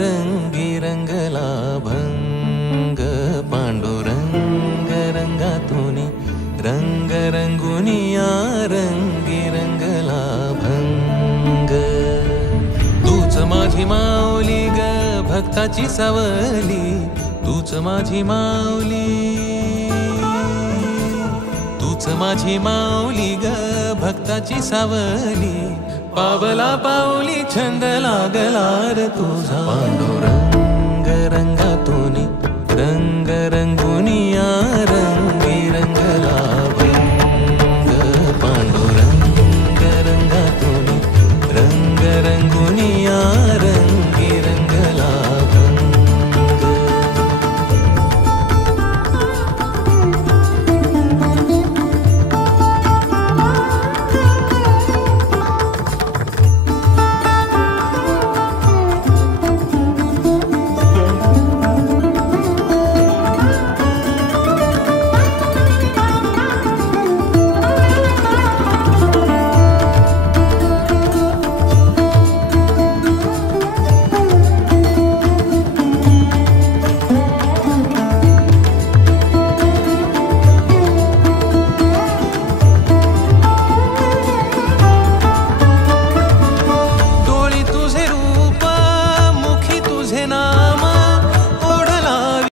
रंगी रंगला भंग पांडुरंग रंगातूनी रंग रंगुनिया रंगी रंगला भंग तूच माझी माऊली ग भक्ताची सावली तूच माझी माऊली तूच माझी माऊली ग भक्ताची सावली पावला पाऊली छंद लागला रे तुझा पांडुरंग रंगातूनी रंग रंगुनिया रंगी रंगला भंग पांडुरंग रंगातूनी रंग रंगुनिया